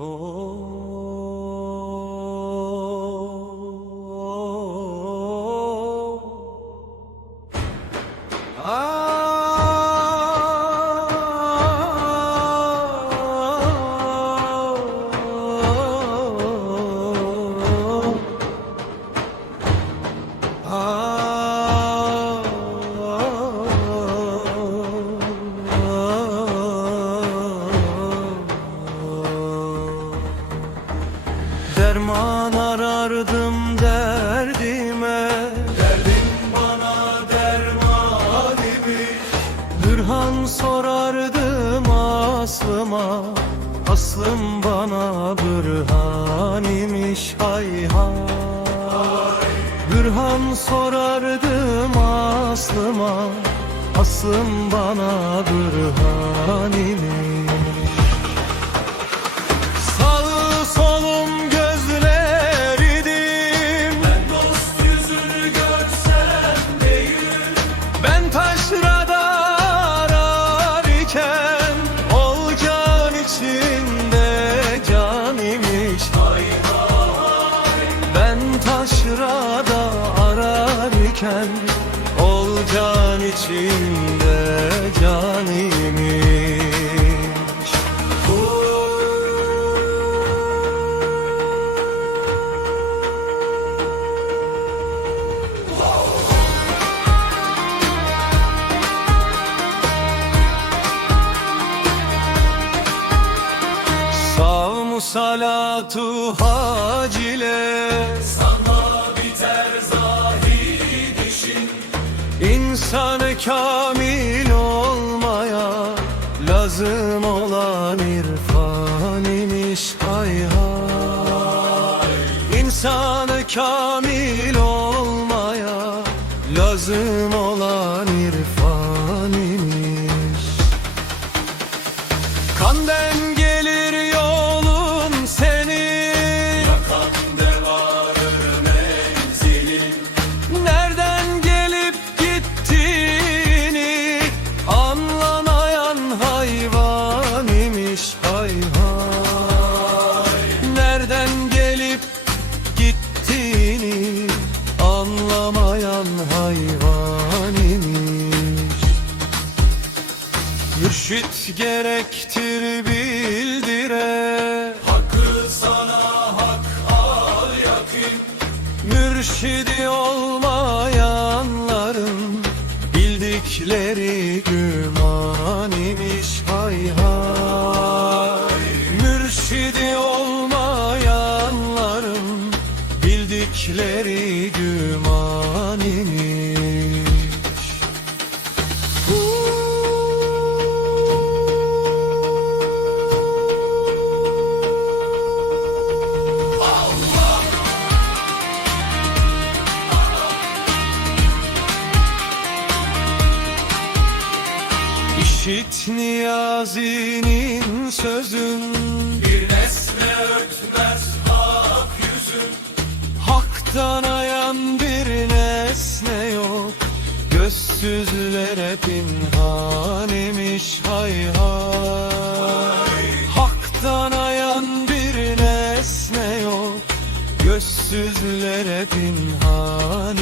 Oh Derman arardım derdime. Derdim bana derman imiş. Bürhan sorardım aslıma. Aslım bana bürhan imiş hay hay. Bürhan sorardım aslıma. Aslım bana içinde can imiş. Salatu hacile İnsanı kamil olmaya Lazım olan irfan imiş hay hay İnsanı kamil olmaya Lazım olan irfan Mürşit gerektir bildire. Hakkı sana hak al yakin. Mürşidi olmayanların Bildikleri güman imiş hay hay. Mürşidi olmayanların Bildikleri güman Niyazi'nin sözün. Bir nesne ötmez hak yüzün. Haktan ayan bir nesne yok. Gözsüzlere pinhan imiş hay hay. Haktan ayan bir nesne yok. Gözsüzlere pinhan